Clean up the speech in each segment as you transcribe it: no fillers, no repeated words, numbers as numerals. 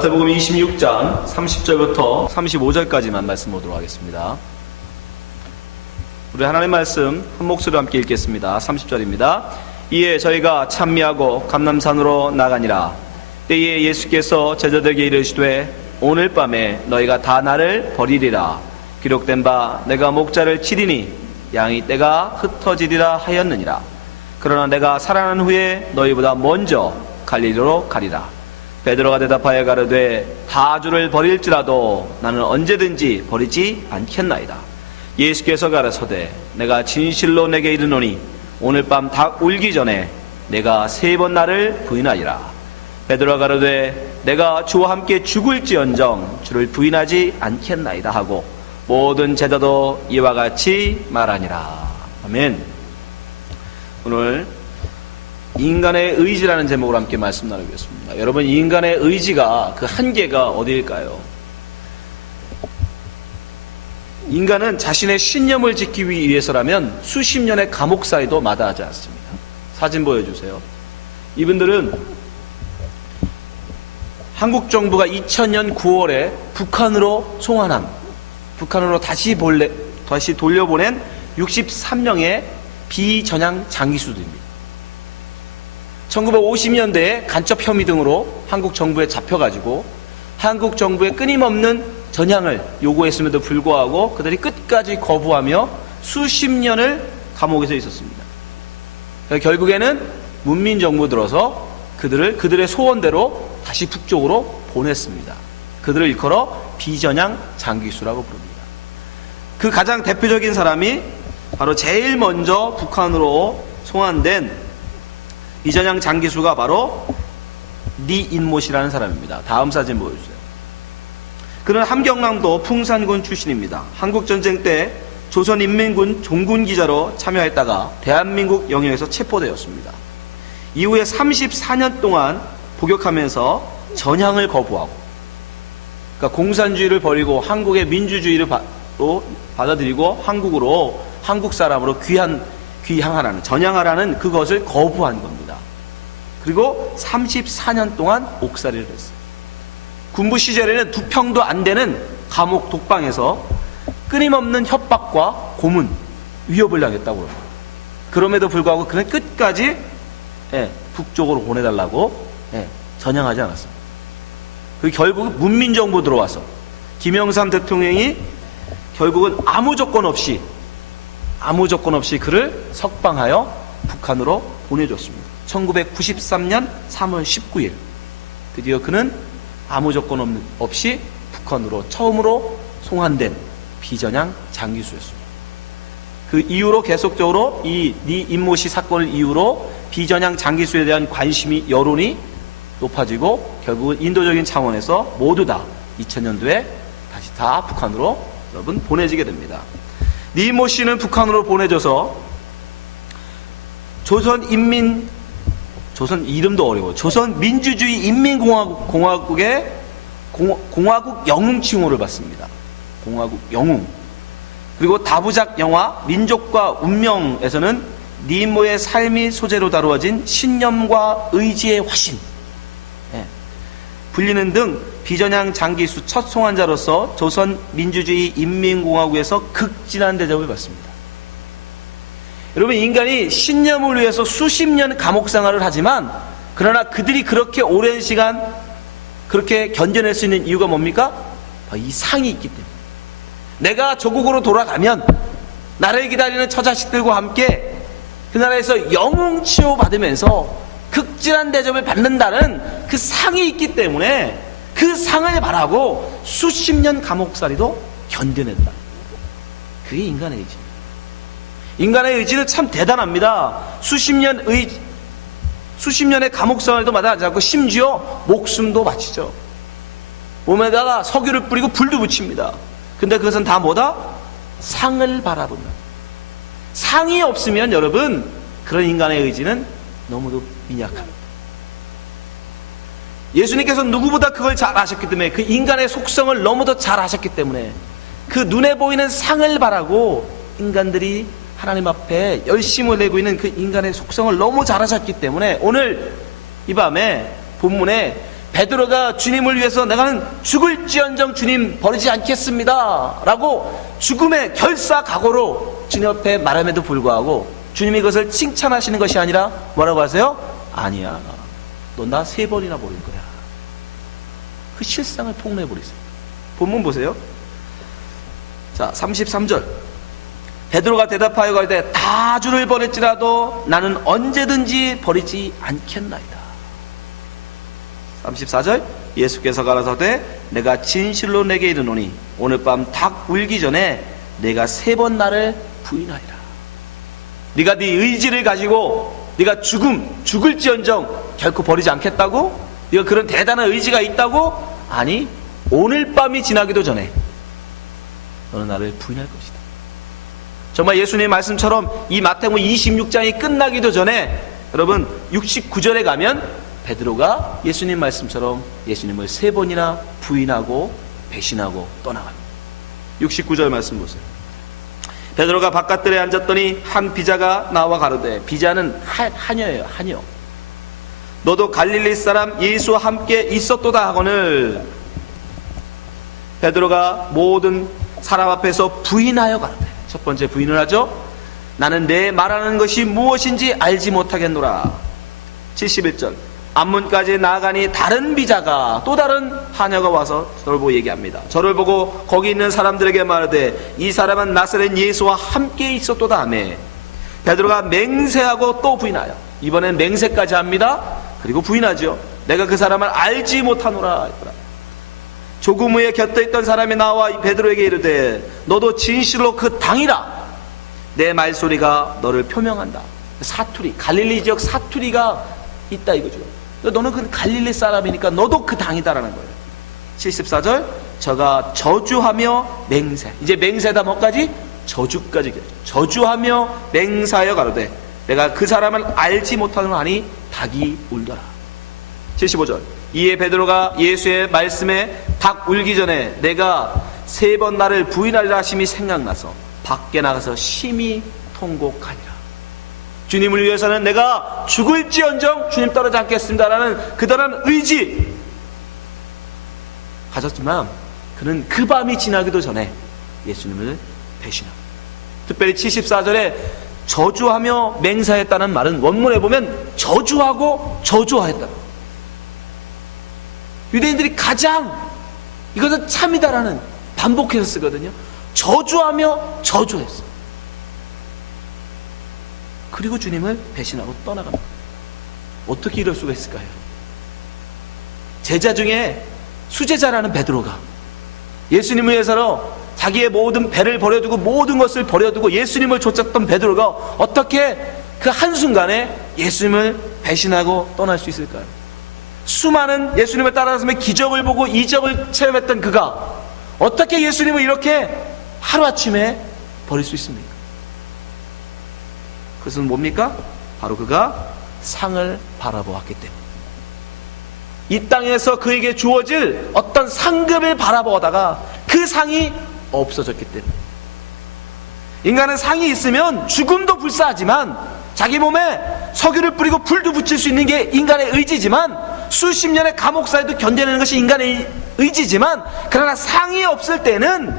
마태복음 26장 30절부터 35절까지만 말씀 보도록 하겠습니다. 우리 하나님의 말씀 한 목소리로 함께 읽겠습니다. 30절입니다. 이에 저희가 찬미하고 감람산으로 나가니라. 때에 예수께서 제자들에게 이르시되 오늘 밤에 너희가 다 나를 버리리라. 기록된 바 내가 목자를 치리니 양이 떼가 흩어지리라 하였느니라. 그러나 내가 살아난 후에 너희보다 먼저 갈릴리로 가리라. 베드로가 대답하여 가로되 다 주를 버릴지라도 나는 언제든지 버리지 않겠나이다. 예수께서 가라사대 내가 진실로 내게 이르노니 오늘 밤 닭 울기 전에 내가 3번 나를 부인하리라. 베드로가 가로되 내가 주와 함께 죽을지언정 주를 부인하지 않겠나이다 하고 모든 제자도 이와 같이 말하니라. 아멘. 오늘 인간의 의지라는 제목으로 함께 말씀 나누겠습니다. 여러분, 인간의 의지가 그 한계가 어디일까요? 인간은 자신의 신념을 지키기 위해서라면 수십 년의 감옥 사이도 마다하지 않습니다. 사진 보여주세요. 이분들은 한국 정부가 2000년 9월에 북한으로 송환한, 북한으로 다시 돌려보낸 63명의 비전향 장기수들입니다. 1950년대에 간첩 혐의 등으로 한국 정부에 잡혀가지고 한국 정부의 끊임없는 전향을 요구했음에도 불구하고 그들이 끝까지 거부하며 수십 년을 감옥에서 있었습니다. 결국에는 문민정부 들어서 그들의 소원대로 다시 북쪽으로 보냈습니다. 그들을 일컬어 비전향 장기수라고 부릅니다. 그 가장 대표적인 사람이 바로 제일 먼저 북한으로 송환된 비전향 장기수가 바로 리인못이라는 사람입니다. 다음 사진 보여주세요. 그는 함경남도 풍산군 출신입니다. 한국전쟁 때 조선인민군 종군기자로 참여했다가 대한민국 영역에서 체포되었습니다. 이후에 34년 동안 복역하면서 전향을 거부하고, 그러니까 공산주의를 버리고 한국의 민주주의를 받아들이고 한국 사람으로 귀향하라는, 전향하라는 그것을 거부한 겁니다. 그리고 34년 동안 옥살이를 했어요. 군부 시절에는 2평도 안 되는 감옥 독방에서 끊임없는 협박과 고문, 위협을 당했다고 합니다. 그럼에도 불구하고 그는 끝까지 북쪽으로 보내달라고 전향하지 않았습니다. 그리고 결국 문민정부 들어와서 김영삼 대통령이 결국은 아무 조건 없이 그를 석방하여 북한으로 보내줬습니다. 1993년 3월 19일 드디어 그는 아무 조건 없이 북한으로 처음으로 송환된 비전향 장기수였습니다. 그 이후로 계속적으로 이 리인못이 사건을 이후로 비전향 장기수에 대한 관심이, 여론이 높아지고 결국은 인도적인 차원에서 모두 다 2000년도에 다시 다 북한으로 여러분 보내지게 됩니다. 리인못 씨는 북한으로 보내져서 조선민주주의 인민공화국의 공화국 영웅 칭호를 받습니다. 공화국 영웅. 그리고 다부작 영화 민족과 운명에서는 리인못의 삶이 소재로 다루어진 신념과 의지의 화신 불리는 등 비전향 장기수 첫 송환자로서 조선민주주의 인민공화국에서 극진한 대접을 받습니다. 여러분, 인간이 신념을 위해서 수십 년 감옥 생활을 하지만, 그러나 그들이 그렇게 오랜 시간 그렇게 견뎌낼 수 있는 이유가 뭡니까? 이 상이 있기 때문에. 내가 조국으로 돌아가면 나를 기다리는 처자식들과 함께 그 나라에서 영웅 치유받으면서 극진한 대접을 받는다는 그 상이 있기 때문에 그 상을 바라고 수십 년 감옥살이도 견뎌낸다. 그게 인간의 의지입니다. 인간의 의지는 참 대단합니다. 수십 년의 감옥생활도 마다하지 않고 심지어 목숨도 바치죠. 몸에다가 석유를 뿌리고 불도 붙입니다. 근데 그것은 다 뭐다? 상을 바라본다. 상이 없으면 여러분, 그런 인간의 의지는 너무도 미약합니다. 예수님께서 누구보다 그걸 잘 아셨기 때문에, 그 인간의 속성을 너무도 잘 아셨기 때문에 그 눈에 보이는 상을 바라고 인간들이 하나님 앞에 열심을 내고 있는 그 인간의 속성을 너무 잘 아셨기 때문에 오늘 이 밤에 본문에 베드로가 주님을 위해서 내가는 죽을지언정 주님 버리지 않겠습니다 라고 죽음의 결사각오로 주님 앞에 말함에도 불구하고 주님이 그것을 칭찬하시는 것이 아니라 뭐라고 하세요? 아니야, 너 나 3번이나 버릴 거야. 그 실상을 폭로해버리세요. 본문 보세요. 자, 33절. 베드로가 대답하여 가로되 다 주를 버릴지라도 나는 언제든지 버리지 않겠나이다. 34절. 예수께서 가라사대 내가 진실로 내게 이르노니 오늘 밤 닭 울기 전에 내가 3번 나를 부인하리라. 네가 네 의지를 가지고 네가 죽을지언정 결코 버리지 않겠다고? 네가 그런 대단한 의지가 있다고? 아니, 오늘 밤이 지나기도 전에 너는 나를 부인할 것이다. 정말 예수님의 말씀처럼 이 마태복음 26장이 끝나기도 전에 여러분 69절에 가면 베드로가 예수님 말씀처럼 예수님을 3번이나 부인하고 배신하고 떠나갑니다. 69절 말씀 보세요. 베드로가 바깥들에 앉았더니 한 비자가 나와 가로되, 비자는 하녀예요. 하녀. 너도 갈릴리 사람 예수와 함께 있었도다 하거늘 베드로가 모든 사람 앞에서 부인하여 가로되, 첫 번째 부인을 하죠. 나는 내 말하는 것이 무엇인지 알지 못하겠노라. 71절. 앞문까지 나아가니 다른 비자가, 또 다른 하녀가 와서 저를 보고 얘기합니다. 저를 보고 거기 있는 사람들에게 말하되 이 사람은 나사렛 예수와 함께 있었도다 하매 베드로가 맹세하고 또 부인하여, 이번엔 맹세까지 합니다. 그리고 부인하죠. 내가 그 사람을 알지 못하노라. 조금 후에 곁에 있던 사람이 나와 베드로에게 이르되 너도 진실로 그 당이라. 내 말소리가 너를 표명한다. 사투리, 갈릴리 지역 사투리가 있다 이거죠. 너는 그 갈릴리 사람이니까 너도 그 당이다라는 거예요. 74절. 저가 저주하며 맹세. 이제 맹세다 뭐까지? 저주까지. 저주하며 맹사하여 가로되 내가 그 사람을 알지 못하노라 하니 닭이 울더라. 75절. 이에 베드로가 예수의 말씀에 닭 울기 전에 내가 3번 나를 부인하리라 하심이 생각나서 밖에 나가서 심히 통곡하니라. 주님을 위해서는 내가 죽을지언정 주님 따르지 않겠습니다라는 그다란 의지 가졌지만 그는 그 밤이 지나기도 전에 예수님을 배신합니다. 특별히 74절에 저주하며 맹사했다는 말은 원문에 보면 저주하고 저주하였다. 유대인들이 가장 이것은 참이다라는 반복해서 쓰거든요. 저주하며 저주했어. 그리고 주님을 배신하고 떠나갑니다. 어떻게 이럴 수가 있을까요? 제자 중에 수제자라는 베드로가 예수님을 위해서 자기의 모든 배를 버려두고 모든 것을 버려두고 예수님을 쫓았던 베드로가 어떻게 그 한순간에 예수님을 배신하고 떠날 수 있을까요? 수많은 예수님을 따라가면서 기적을 보고 이적을 체험했던 그가 어떻게 예수님을 이렇게 하루아침에 버릴 수 있습니까? 그것은 뭡니까? 바로 그가 상을 바라보았기 때문에, 이 땅에서 그에게 주어질 어떤 상급을 바라보다가 그 상이 없어졌기 때문에. 인간은 상이 있으면 죽음도 불사하지만 자기 몸에 석유를 뿌리고 불도 붙일 수 있는 게 인간의 의지지만, 수십 년의 감옥 사이도 견뎌내는 것이 인간의 의지지만, 그러나 상이 없을 때는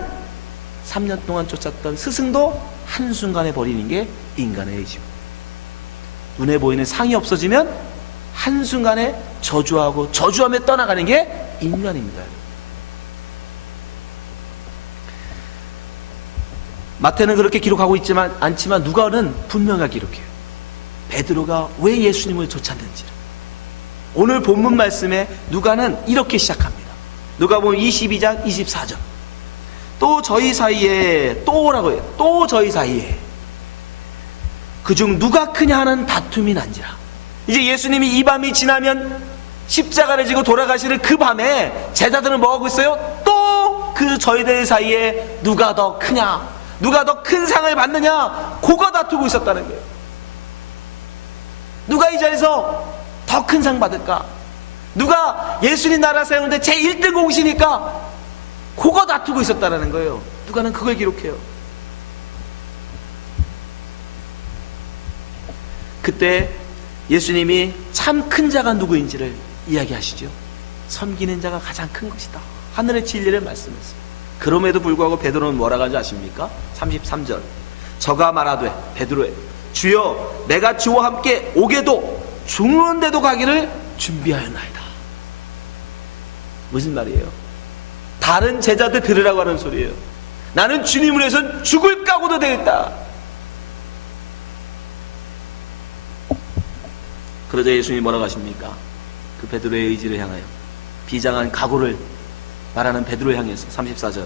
3년 동안 쫓았던 스승도 한순간에 버리는 게 인간의 의지고, 눈에 보이는 상이 없어지면 한순간에 저주하고 저주하며 떠나가는 게 인간입니다. 마태는 그렇게 기록하고 있지만 않지만 누가는 분명하게 기록해요. 베드로가 왜 예수님을 쫓았는지를. 오늘 본문 말씀에 누가는 이렇게 시작합니다. 누가복음 22장 24절. 또 저희 사이에, 또라고 해요. 또 저희 사이에 그중 누가 크냐 하는 다툼이 난지라. 이제 예수님이 이 밤이 지나면 십자가를 지고 돌아가시는 그 밤에 제자들은 뭐하고 있어요? 또 그 저희들 사이에 누가 더 크냐, 누가 더 큰 상을 받느냐, 그거 다투고 있었다는 거예요. 누가 이 자리에서 더 큰 상 받을까? 누가 예수님 나라 세우는데 제 1등 공시니까 그거 다투고 있었다는 거예요. 누가는 그걸 기록해요. 그때 예수님이 참 큰 자가 누구인지를 이야기하시죠. 섬기는 자가 가장 큰 것이다. 하늘의 진리를 말씀했어요. 그럼에도 불구하고 베드로는 뭐라고 하지 아십니까? 33절. 저가 말하되 베드로에 주여 내가 주와 함께 오게도 죽는 데도 가기를 준비하였나이다. 무슨 말이에요? 다른 제자들 들으라고 하는 소리예요. 나는 주님을 위해서 죽을 각오도 되겠다. 그러자 예수님이 뭐라고 하십니까? 그 베드로의 의지를 향하여 비장한 각오를 말하는 베드로를 향해서 34절.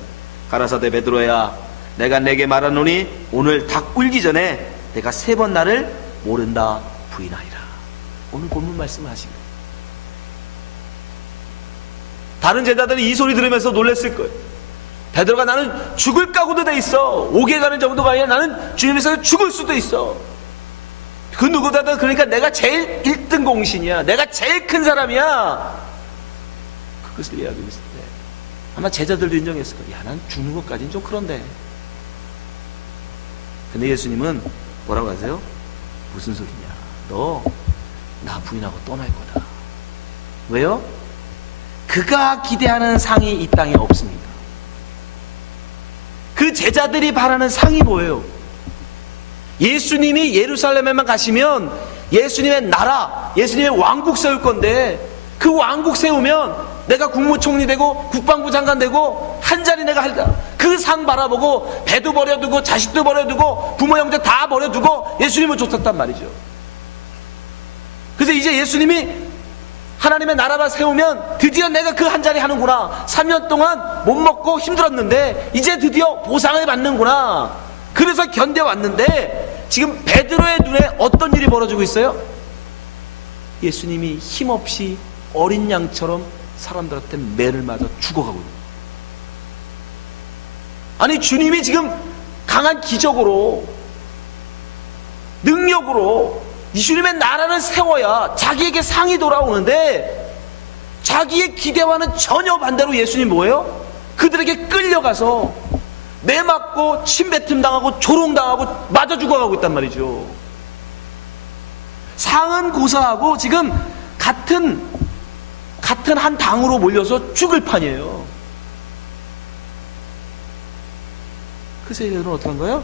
가라사대 베드로야 내가 내게 말하노니 오늘 닭 울기 전에 내가 3번 나를 모른다 부인하리라. 오늘 본문 말씀을 하신 거예요. 다른 제자들이 이 소리 들으면서 놀랐을 거예요. 베드로가 나는 죽을 각오도 돼 있어. 오게 가는 정도가 아니라 나는 주님에서 죽을 수도 있어. 그 누구보다도 그러니까 내가 제일 1등 공신이야. 내가 제일 큰 사람이야. 그것을 이야기하고 있을 때 아마 제자들도 인정했을 거야. 야, 난 죽는 것까지는 좀 그런데. 근데 예수님은 뭐라고 하세요? 무슨 소리냐? 너 나 부인하고 떠날 거다. 왜요? 그가 기대하는 상이 이 땅에 없습니다. 그 제자들이 바라는 상이 뭐예요? 예수님이 예루살렘에만 가시면 예수님의 나라, 예수님의 왕국 세울 건데 그 왕국 세우면 내가 국무총리 되고 국방부 장관 되고 한 자리 내가 할다. 그 상 바라보고 배도 버려두고 자식도 버려두고 부모 형제 다 버려두고 예수님을 쫓았단 말이죠. 그래서 이제 예수님이 하나님의 나라가 세우면 드디어 내가 그 한 자리 하는구나. 3년 동안 못 먹고 힘들었는데 이제 드디어 보상을 받는구나. 그래서 견뎌왔는데 지금 베드로의 눈에 어떤 일이 벌어지고 있어요? 예수님이 힘없이 어린 양처럼 사람들한테 매를 맞아 죽어가고 있는 거예요. 아니 주님이 지금 강한 기적으로 능력으로 예수님의 나라를 세워야 자기에게 상이 돌아오는데 자기의 기대와는 전혀 반대로 예수님 뭐예요? 그들에게 끌려가서 매 맞고 침뱉음 당하고 조롱당하고 맞아 죽어가고 있단 말이죠. 상은 고사하고 지금 같은 한 당으로 몰려서 죽을 판이에요. 그래서 얘들은 어떻게 한 거예요?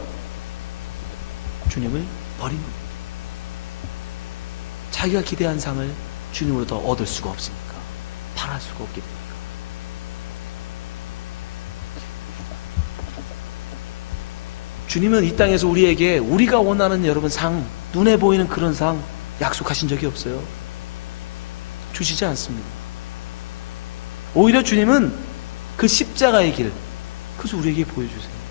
주님을 버린 거예요. 자기가 기대한 상을 주님으로부터 얻을 수가 없으니까, 바랄 수가 없게 됩니다. 주님은 이 땅에서 우리에게 우리가 원하는 여러분 상, 눈에 보이는 그런 상 약속하신 적이 없어요. 주시지 않습니다. 오히려 주님은 그 십자가의 길, 그것을 우리에게 보여주세요.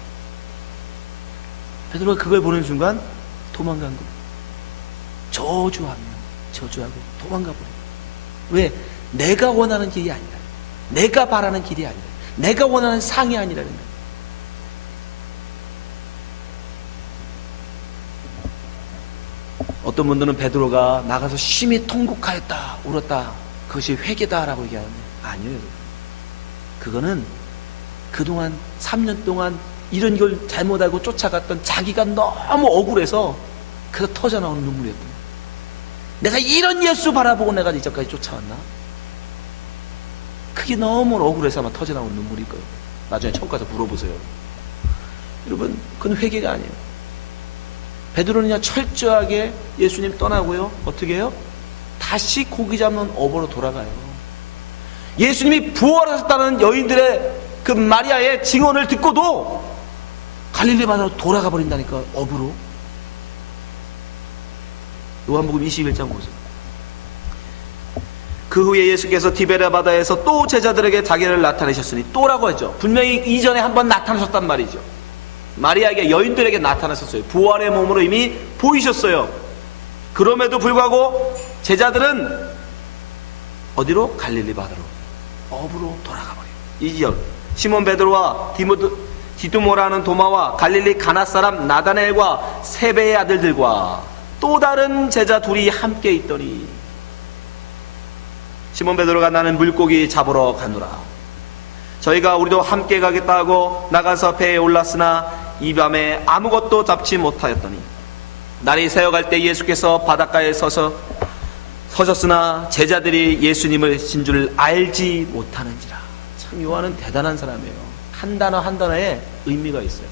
베드로가 그걸 보는 순간 도망간 거예요. 저주하며 저주하고 도망가 버려요. 왜? 내가 원하는 길이 아니라, 내가 바라는 길이 아니라, 내가 원하는 상이 아니라는 거예요. 어떤 분들은 베드로가 나가서 심히 통곡하였다, 울었다, 그것이 회개다라고 얘기하는데 아니에요. 그거는 그동안 3년 동안 이런 걸 잘못하고 쫓아갔던 자기가 너무 억울해서 그래서 터져나오는 눈물이었던 거예요. 내가 이런 예수 바라보고 내가 이제까지 쫓아왔나? 그게 너무 억울해서 아마 터져나오는 눈물일 거예요. 나중에 천국 가서 물어보세요. 여러분, 그건 회개가 아니에요. 베드로는요 철저하게 예수님 떠나고요 어떻게 해요? 다시 고기 잡는 어부로 돌아가요. 예수님이 부활하셨다는 여인들의 그 마리아의 증언을 듣고도 갈릴리 바다로 돌아가 버린다니까, 어부로. 요한복음 21장 보세요. 그 후에 예수께서 디베랴 바다에서 또 제자들에게 자기를 나타내셨으니, 또라고 하죠. 분명히 이전에 한번 나타나셨단 말이죠. 마리아에게, 여인들에게 나타나셨어요. 부활의 몸으로 이미 보이셨어요. 그럼에도 불구하고 제자들은 어디로? 갈릴리 바다로, 어부로 돌아가 버려요. 이 지역, 시몬 베드로와 디두모라는 도마와 갈릴리 가나 사람 나다나엘과 세베의 아들들과 또 다른 제자 둘이 함께 있더니, 시몬 베드로가 나는 물고기 잡으러 가노라. 저희가 우리도 함께 가겠다 하고 나가서 배에 올랐으나 이 밤에 아무것도 잡지 못하였더니, 날이 새어갈 때 예수께서 바닷가에 서서 서졌으나 제자들이 예수님을 신 줄 알지 못하는지라. 참 요한은 대단한 사람이에요. 한 단어 한 단어에 의미가 있어요.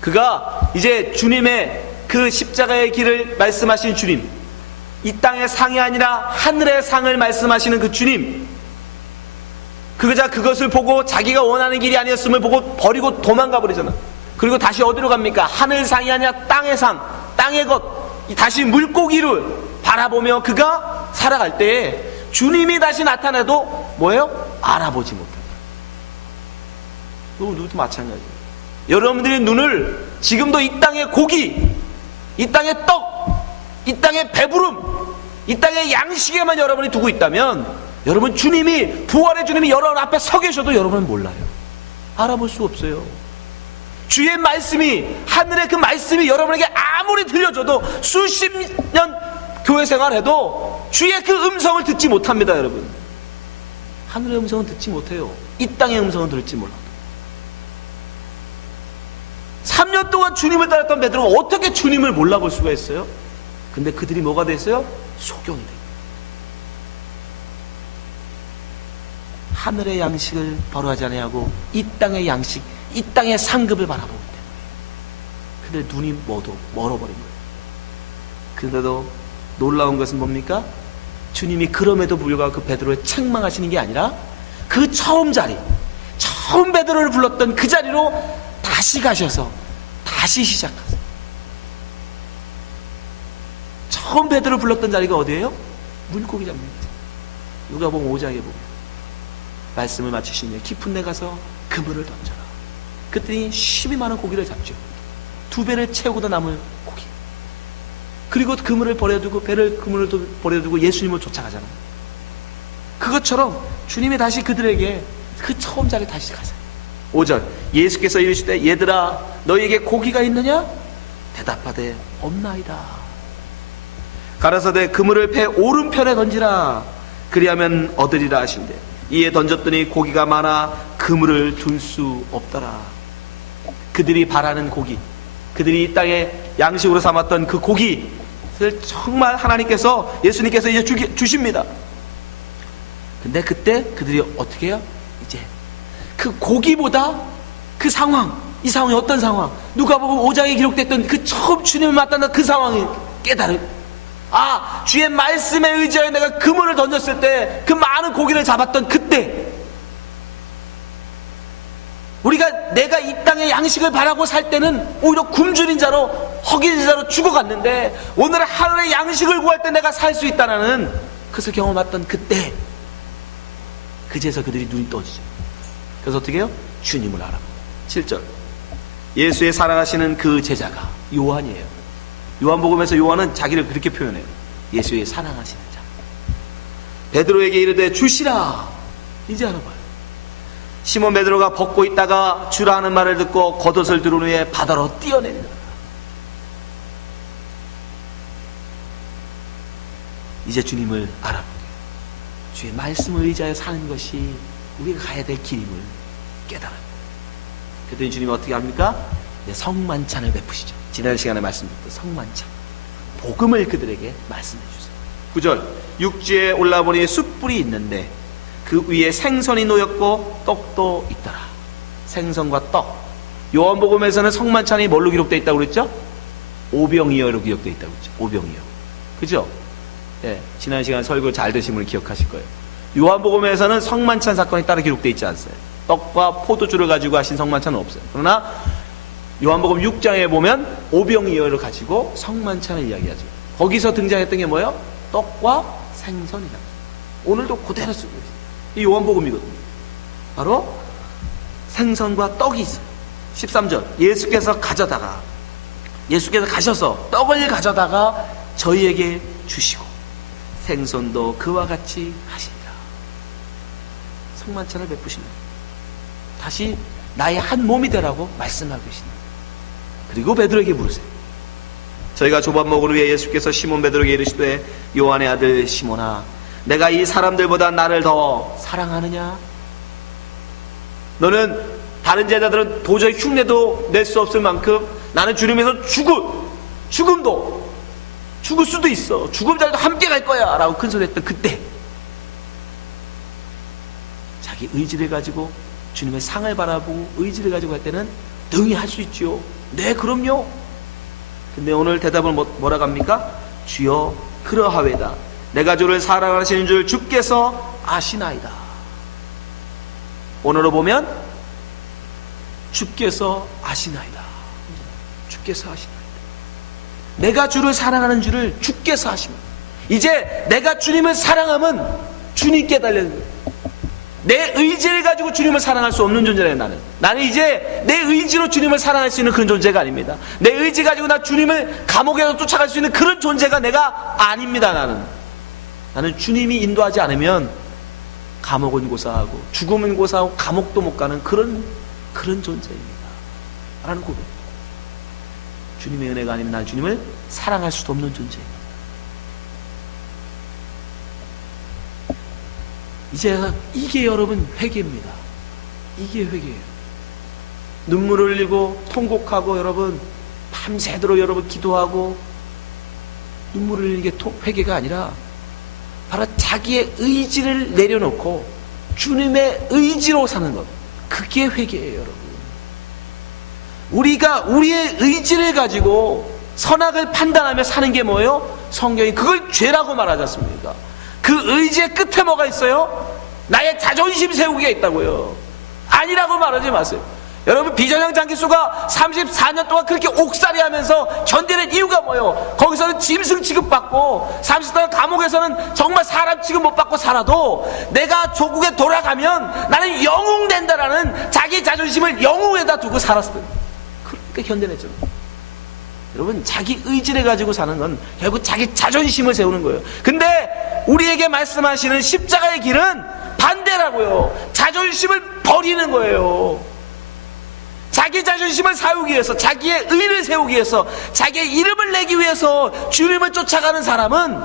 그가 이제 주님의 그 십자가의 길을 말씀하신 주님, 이 땅의 상이 아니라 하늘의 상을 말씀하시는 그 주님, 그가 그것을 보고 자기가 원하는 길이 아니었음을 보고 버리고 도망가 버리잖아. 그리고 다시 어디로 갑니까? 하늘 상이 아니라 땅의 상, 땅의 것, 다시 물고기를 바라보며 그가 살아갈 때에 주님이 다시 나타나도 뭐예요? 알아보지 못한다. 누구도 마찬가지예요. 여러분들의 눈을 지금도 이 땅의 고기, 이 땅의 떡, 이 땅의 배부름, 이 땅의 양식에만 여러분이 두고 있다면 여러분 주님이, 부활의 주님이 여러분 앞에 서 계셔도 여러분은 몰라요. 알아볼 수 없어요. 주의 말씀이, 하늘의 그 말씀이 여러분에게 아무리 들려줘도 수십 년 교회 생활해도 주의 그 음성을 듣지 못합니다. 여러분, 하늘의 음성은 듣지 못해요. 이 땅의 음성은 들을지 몰라도. 3년 동안 주님을 따랐던 베드로가 어떻게 주님을 몰라볼 수가 있어요? 근데 그들이 뭐가 됐어요? 소경이 돼요. 하늘의 양식을 바로하지 아니하고 이 땅의 양식, 이 땅의 상급을 바라보기 때문에 그들 눈이 멀어버린 거예요. 그런데도 놀라운 것은 뭡니까? 주님이 그럼에도 불구하고 그 베드로를 책망하시는 게 아니라 그 처음 자리, 처음 베드로를 불렀던 그 자리로 다시 가셔서 다시 시작하세요. 처음 베드로를 불렀던 자리가 어디예요? 물고기 잡는 거죠. 누가복음 5장에 보면 말씀을 마치시며 깊은 데 가서 그물을 던져라. 그랬더니 12만원 고기를 잡죠. 2배를 채우고도 남을 고기. 그리고 그물을 버려두고, 그물을 버려두고 예수님을 쫓아가잖아요. 그것처럼 주님이 다시 그들에게 그 처음 자리에 다시 가세요. 5절, 예수께서 이르시되 얘들아 너희에게 고기가 있느냐? 대답하되 없나이다. 가라사대 그물을 배 오른편에 던지라. 그리하면 얻으리라 하신대. 이에 던졌더니 고기가 많아 그물을 둘 수 없더라. 그들이 바라는 고기, 그들이 이 땅에 양식으로 삼았던 그 고기를 정말 하나님께서, 예수님께서 이제 주십니다. 근데 그때 그들이 어떻게 해요? 이제 그 고기보다 그 상황, 이 상황이 어떤 상황, 누가복음 5장에 기록됐던 그 처음 주님을 만났던 그 상황이 깨달은, 아, 주의 말씀에 의지하여 내가 그물을 던졌을 때 그 많은 고기를 잡았던 그때, 내가 이 땅의 양식을 바라고 살 때는 오히려 굶주린 자로, 허기진 자로 죽어갔는데 오늘 하늘의 양식을 구할 때 내가 살 수 있다는 그것을 경험했던 그때, 그제서 그들이 눈이 떠지죠. 그래서 어떻게 해요? 주님을 알아봅니다. 7절, 예수의 사랑하시는 그 제자가 요한이에요. 요한복음에서 요한은 자기를 그렇게 표현해요. 예수의 사랑하시는 자. 베드로에게 이르되 주시라. 이제 알아봐요. 시몬 베드로가 벗고 있다가 주라 하는 말을 듣고 겉옷을 두른 후에 바다로 뛰어내리라. 이제 주님을 알아보게, 주의 말씀을 의지하여 사는 것이 우리가 가야 될 길임을 깨달아요. 그랬더니 주님이 어떻게 합니까? 성만찬을 베푸시죠. 지난 시간에 말씀드렸던 성만찬, 복음을 그들에게 말씀해 주세요. 9절, 육지에 올라보니 숯불이 있는데 그 위에 생선이 놓였고 떡도 있더라. 생선과 떡. 요한복음에서는 성만찬이 뭘로 기록되어 있다고 그랬죠? 오병이어로 기록되어 있다고 그랬죠. 오병이어. 그죠? 예, 지난 시간 설교 잘 되신 분을 기억하실 거예요. 요한복음에서는 성만찬 사건이 따로 기록되어 있지 않습니다. 떡과 포도주를 가지고 하신 성만찬은 없어요. 그러나 요한복음 6장에 보면 오병이어를 가지고 성만찬을 이야기하죠. 거기서 등장했던 게 뭐예요? 떡과 생선이다. 오늘도 그대로 쓰고 있어요. 이 요한복음이거든요. 바로 생선과 떡이 있어요. 13절, 예수께서 가셔서 떡을 가져다가 저희에게 주시고 생선도 그와 같이 하시니라. 성만찬을 베푸십니다. 다시 나의 한 몸이 되라고 말씀하고 계십니다. 그리고 베드로에게 물으세요. 저희가 조반목을 위해 예수께서 시몬 베드로에게 이르시되 요한의 아들 시몬아, 내가 이 사람들보다 나를 더 사랑하느냐? 너는, 다른 제자들은 도저히 흉내도 낼 수 없을 만큼 나는 주님에서 죽음도 죽을 수도 있어. 죽음 자리도 함께 갈 거야 라고 큰소리했던 그때 자기 의지를 가지고 주님의 상을 바라보고 의지를 가지고 할 때는 능히 할 수 있지요. 네, 그럼요. 근데 오늘 대답을 뭐라고 합니까? 주여 그러하외다. 내가 주를 사랑하시는 줄 주께서 아시나이다. 오늘로 보면 주께서 아시나이다. 주께서 아시나이다. 내가 주를 사랑하는 줄을 주께서 아십니다. 이제 내가 주님을 사랑하면 주님께 달려있는 거예요. 내 의지를 가지고 주님을 사랑할 수 없는 존재예요. 나는 이제 내 의지로 주님을 사랑할 수 있는 그런 존재가 아닙니다. 내 의지 가지고 나 주님을 감옥에서 쫓아갈 수 있는 그런 존재가 내가 아닙니다. 나는 주님이 인도하지 않으면 감옥은 고사하고 죽음은 고사하고 감옥도 못 가는 그런 존재입니다 라는 고백. 주님의 은혜가 아니면 난 주님을 사랑할 수도 없는 존재입니다. 이제 이게 여러분 회개입니다. 이게 회개예요. 눈물을 흘리고 통곡하고 여러분 밤새도록 여러분 기도하고 눈물을 흘리는 게 회개가 아니라 바로 자기의 의지를 내려놓고 주님의 의지로 사는 것, 그게 회개예요. 여러분, 우리가 우리의 의지를 가지고 선악을 판단하며 사는 게 뭐예요? 성경이 그걸 죄라고 말하지 않습니까? 그 의지의 끝에 뭐가 있어요? 나의 자존심 세우기가 있다고요. 아니라고 말하지 마세요. 여러분, 비전형 장기수가 34년 동안 그렇게 옥살이 하면서 견디는 이유가 뭐예요? 거기서는 짐승 취급받고 30년 감옥에서는 정말 사람 취급 못 받고 살아도 내가 조국에 돌아가면 나는 영웅 된다라는 자기 자존심을 영웅에다 두고 살았어요. 그러니까 견뎌냈죠. 여러분, 자기 의지를 가지고 사는 건 결국 자기 자존심을 세우는 거예요. 근데 우리에게 말씀하시는 십자가의 길은 반대라고요. 자존심을 버리는 거예요. 자기 자존심을 세우기 위해서, 자기의 의를 세우기 위해서, 자기의 이름을 내기 위해서 주님을 쫓아가는 사람은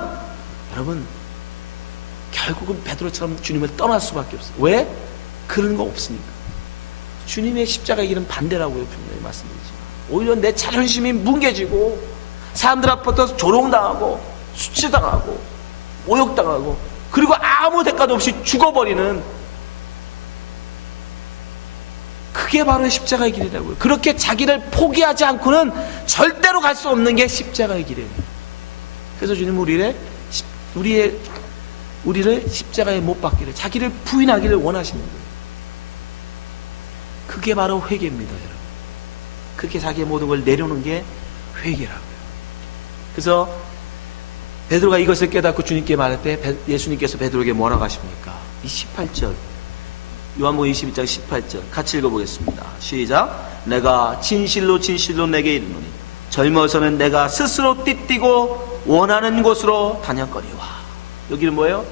여러분 결국은 베드로처럼 주님을 떠날 수밖에 없어요. 왜? 그런 거 없으니까. 주님의 십자가의 길은 반대라고요. 분명히 말씀드리지만 오히려 내 자존심이 뭉개지고 사람들 앞에서 조롱당하고 수치당하고 모욕당하고 그리고 아무 대가도 없이 죽어버리는, 그게 바로 십자가의 길이라고요. 그렇게 자기를 포기하지 않고는 절대로 갈 수 없는 게 십자가의 길이에요. 그래서 주님은 우리를 십자가에 못 박기를, 자기를 부인하기를 원하시는 거예요. 그게 바로 회개입니다, 여러분. 그렇게 자기의 모든 걸 내려놓는 게 회개라고요. 그래서 베드로가 이것을 깨닫고 주님께 말할 때 예수님께서 베드로에게 뭐라고 하십니까? 이 18절, 요한복음 22장 18절 같이 읽어보겠습니다. 시작. 내가 진실로 진실로 내게 이르노니 젊어서는 내가 스스로 띠띠고 원하는 곳으로 다녔거니와. 여기는 뭐예요?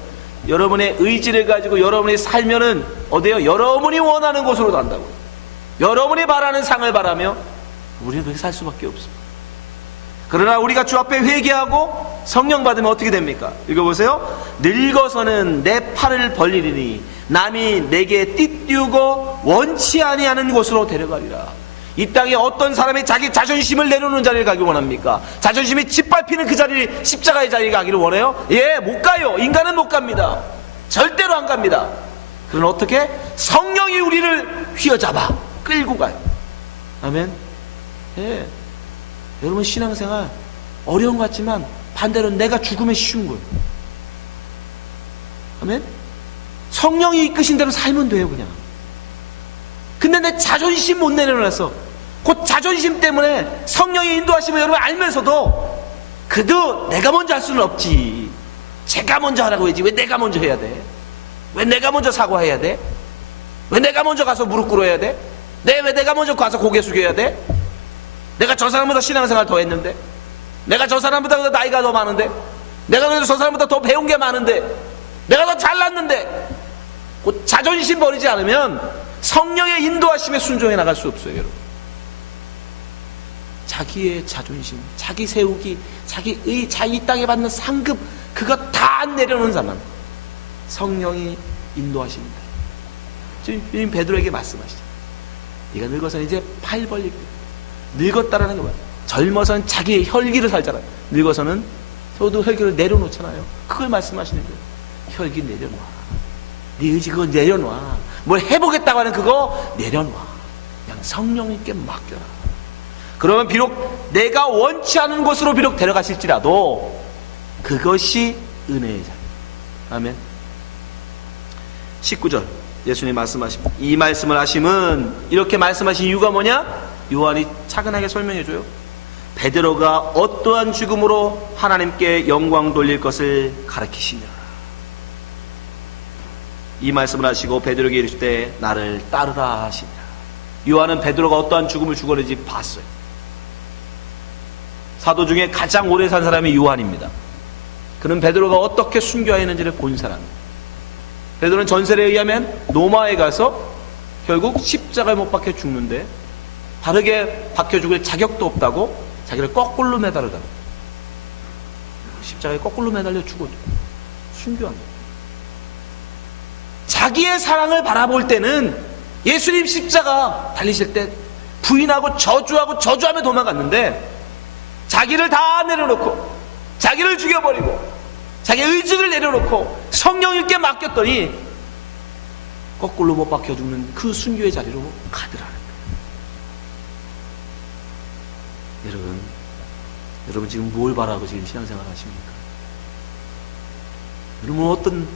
여러분의 의지를 가지고 여러분이 살면은 어디에요? 여러분이 원하는 곳으로 간다고요. 여러분이 바라는 상을 바라며 우리는 그렇게 살 수밖에 없습니다. 그러나 우리가 주 앞에 회개하고 성령 받으면 어떻게 됩니까? 읽어보세요. 늙어서는 내 팔을 벌리리니 남이 내게 띠띠우고 원치 아니하는 곳으로 데려가리라. 이 땅에 어떤 사람이 자기 자존심을 내려놓는 자리를 가기 원합니까? 자존심이 짓밟히는 그 자리, 십자가의 자리에 가기를 원해요? 예, 못 가요. 인간은 못 갑니다. 절대로 안 갑니다. 그러나 어떻게? 성령이 우리를 휘어잡아 끌고 가요. 아멘. 예. 여러분, 신앙생활 어려운 것 같지만 반대로 내가 죽으면 쉬운 거예요. 아멘. 성령이 이끄신 대로 살면 돼요, 그냥. 근데 내 자존심 못 내려놔서, 그 자존심 때문에 성령이 인도하시면 여러분 알면서도 그래도 내가 먼저 할 수는 없지. 제가 먼저 하라고 해야지. 왜 내가 먼저 해야 돼? 왜 내가 먼저 사과해야 돼? 왜 내가 먼저 가서 무릎 꿇어야 돼? 왜 내가 먼저 가서 고개 숙여야 돼? 내가 저 사람보다 신앙생활 더 했는데, 내가 저 사람보다 나이가 더 많은데, 내가 그래도 저 사람보다 더 배운 게 많은데, 내가 더 잘났는데, 그 자존심 버리지 않으면 성령의 인도하심에 순종해 나갈 수 없어요, 여러분. 자기의 자존심, 자기 세우기, 자기 땅에 받는 상급, 그거 다 내려놓은 사람 성령이 인도하십니다. 지금 베드로에게 말씀하시죠. 네가 늙어서는 이제 팔 벌릴 거야. 늙었다라는 게 뭐야? 젊어서는 자기의 혈기를 살잖아. 늙어서는 저도 혈기를 내려놓잖아요. 그걸 말씀하시는 거예요. 혈기 내려놔. 네 의지 그거 내려놔. 뭘 해보겠다고 하는 그거 내려놔. 그냥 성령님께 맡겨라. 그러면 비록 내가 원치 않은 곳으로 비록 데려가실지라도 그것이 은혜의 자리. 아멘. 19절 예수님 말씀하십니다. 이 말씀을 하심은, 이렇게 말씀하신 이유가 뭐냐? 요한이 차근하게 설명해줘요. 베드로가 어떠한 죽음으로 하나님께 영광 돌릴 것을 가르치시느라. 이 말씀을 하시고 베드로에게 이르시되 나를 따르라 하시니라. 요한은 베드로가 어떠한 죽음을 죽었는지 봤어요. 사도 중에 가장 오래 산 사람이 요한입니다. 그는 베드로가 어떻게 순교하였는지를 본 사람입니다. 베드로는 전설에 의하면 로마에 가서 결국 십자가에 못 박혀 죽는데, 다르게 박혀 죽을 자격도 없다고 자기를 거꾸로 매달으다가 십자가에 거꾸로 매달려 죽어 순교합니다. 자기의 사랑을 바라볼 때는 예수님 십자가 달리실 때 부인하고 저주하며 도망갔는데, 자기를 다 내려놓고 자기를 죽여버리고 자기의 의지를 내려놓고 성령님께 맡겼더니 거꾸로 못 박혀 죽는 그 순교의 자리로 가더라는 거예요. 여러분 지금 뭘 바라고 지금 신앙생활 하십니까? 여러분 어떤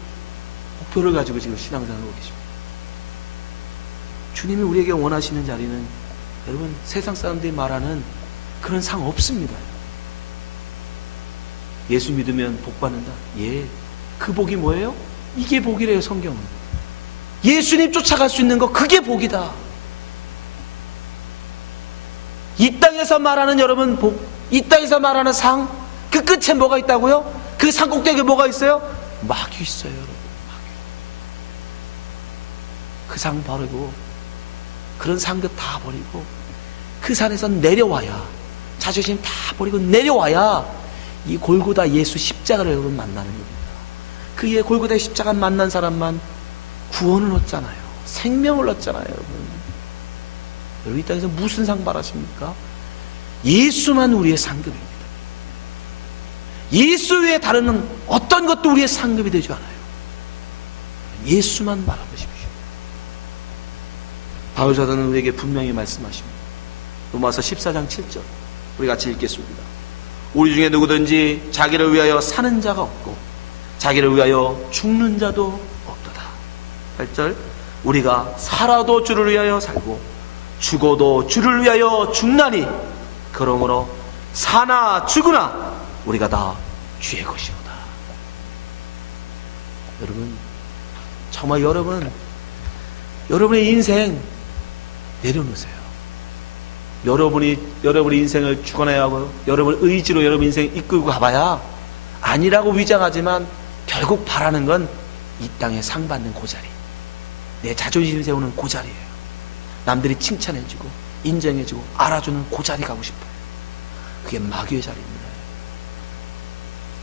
목표를 가지고 지금 신앙생활을 하고 계십니까? 주님이 우리에게 원하시는 자리는 여러분 세상 사람들이 말하는 그런 상 없습니다. 예수 믿으면 복 받는다. 예, 그 복이 뭐예요? 이게 복이래요. 성경은 예수님 쫓아갈 수 있는 거, 그게 복이다. 이 땅에서 말하는 여러분 복, 이 땅에서 말하는 상, 그 끝에 뭐가 있다고요? 그 산 꼭대기에 뭐가 있어요? 마귀 있어요. 여러분, 마귀. 그 상 버리고, 그런 상급 다 버리고 그 산에서 내려와야, 자존심 다 버리고 내려와야 이 골고다 예수 십자가를 여러분 만나는 겁니다. 그 골고다 십자가 만난 사람만 구원을 얻잖아요. 생명을 얻잖아요. 여러분 이 땅에서 무슨 상 바라십니까? 예수만 우리의 상급입니다. 예수 외에 다른 어떤 것도 우리의 상급이 되지 않아요. 예수만 바라보십시오. 바울 사도는 우리에게 분명히 말씀하십니다. 로마서 14장 7절 우리 같이 읽겠습니다. 우리 중에 누구든지 자기를 위하여 사는 자가 없고 자기를 위하여 죽는 자도 없도다. 8절 우리가 살아도 주를 위하여 살고 죽어도 주를 위하여 죽나니 그러므로 사나 죽으나 우리가 다 주의 것이로다. 여러분 정말 여러분의 인생 내려놓으세요. 여러분이 인생을 죽어내야 하고 여러분 의지로 여러분 인생 이끌고 가봐야 아니라고 위장하지만 결국 바라는 건 이 땅에 상 받는 그 자리, 내 자존심 세우는 그 자리예요. 남들이 칭찬해주고 인정해주고 알아주는 그 자리 가고 싶어요. 그게 마귀의 자리입니다.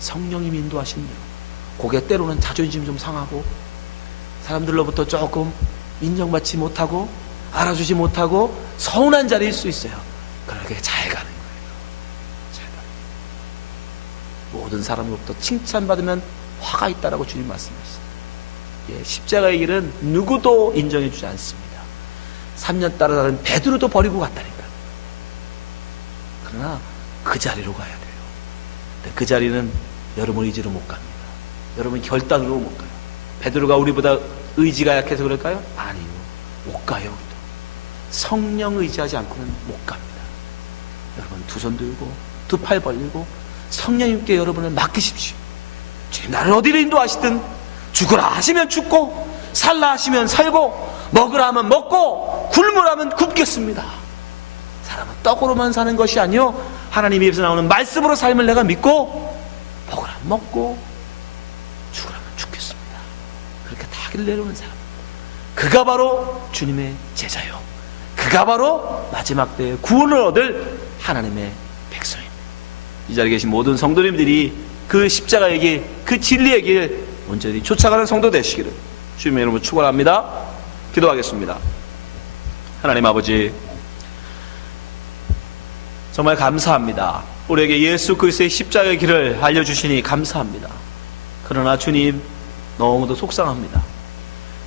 성령님이 인도하신 대로 고개 때로는 자존심 좀 상하고 사람들로부터 조금 인정받지 못하고 알아주지 못하고 서운한 자리일 수 있어요. 그렇게 잘 가는 거예요. 잘 가는 거예요. 모든 사람으로부터 칭찬받으면 화가 있다라고 주님 말씀하셨어요. 예, 십자가의 길은 누구도 인정해 주지 않습니다. 3년 따라다니는 베드로도 버리고 갔다니까. 그러나 그 자리로 가야 돼요. 근데 그 자리는 여러분 의지로 못 갑니다. 여러분 결단으로 못 가요. 베드로가 우리보다 의지가 약해서 그럴까요? 아니요, 못 가요. 성령 의지하지 않고는 못 갑니다. 여러분 두 손 들고 두 팔 벌리고 성령님께 여러분을 맡기십시오. 주님 나를 어디로 인도하시든 죽으라 하시면 죽고 살라 하시면 살고 먹으라 하면 먹고 굶으라 하면 굶겠습니다. 사람은 떡으로만 사는 것이 아니요 하나님 입에서 나오는 말씀으로 삶을 내가 믿고 먹으라 하면 먹고 죽으라 하면 죽겠습니다. 그렇게 다 길 내려오는 사람, 그가 바로 주님의 제자요, 그가 바로 마지막 때에 구원을 얻을 하나님의 백성입니다. 이 자리에 계신 모든 성도님들이 그 십자가의 길, 그 진리의 길 온전히 쫓아가는 성도 되시기를 주님의 이름으로 축원합니다. 기도하겠습니다. 하나님 아버지, 정말 감사합니다. 우리에게 예수 그리스도의 십자가의 길을 알려주시니 감사합니다. 그러나 주님, 너무도 속상합니다.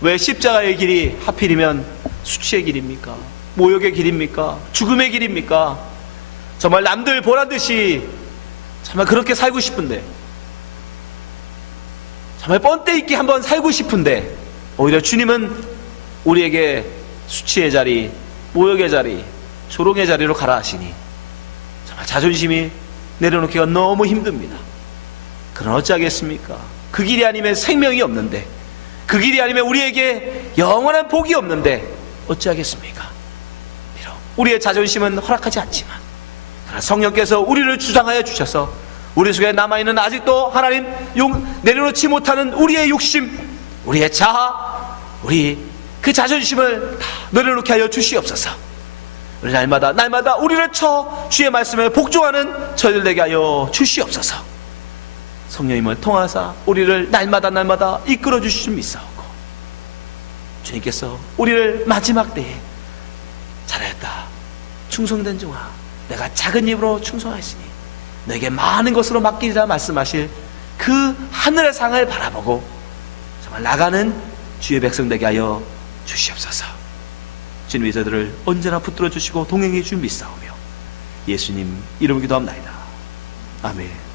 왜 십자가의 길이 하필이면 수치의 길입니까? 모욕의 길입니까? 죽음의 길입니까? 정말 남들 보란듯이 정말 그렇게 살고 싶은데, 정말 뻔때 있게 한번 살고 싶은데, 오히려 주님은 우리에게 수치의 자리, 모욕의 자리, 조롱의 자리로 가라 하시니 정말 자존심이 내려놓기가 너무 힘듭니다. 그러나 어찌하겠습니까? 그 길이 아니면 생명이 없는데, 그 길이 아니면 우리에게 영원한 복이 없는데 어찌하겠습니까? 비록 우리의 자존심은 허락하지 않지만, 그러나 성령께서 우리를 주장하여 주셔서 우리 속에 남아있는 아직도 하나님 내려놓지 못하는 우리의 욕심, 우리의 자아, 우리 그 자존심을 다 내려놓게 하여 주시옵소서. 우리 날마다 우리를 쳐 주의 말씀에 복종하는 저희들 되게 하여 주시옵소서. 성령님을 통하사 우리를 날마다 이끌어 주실 줄 믿사오고, 주님께서 우리를 마지막 때에 잘하였다, 충성된 종아, 내가 작은 입으로 충성하시니 너에게 많은 것으로 맡기리라 말씀하실 그 하늘의 상을 바라보고 정말 나가는 주의 백성 되게 하여 주시옵소서. 주님이 저들을 언제나 붙들어 주시고 동행해 줄 믿사오며 예수님 이름으로 기도합나이다. 아멘.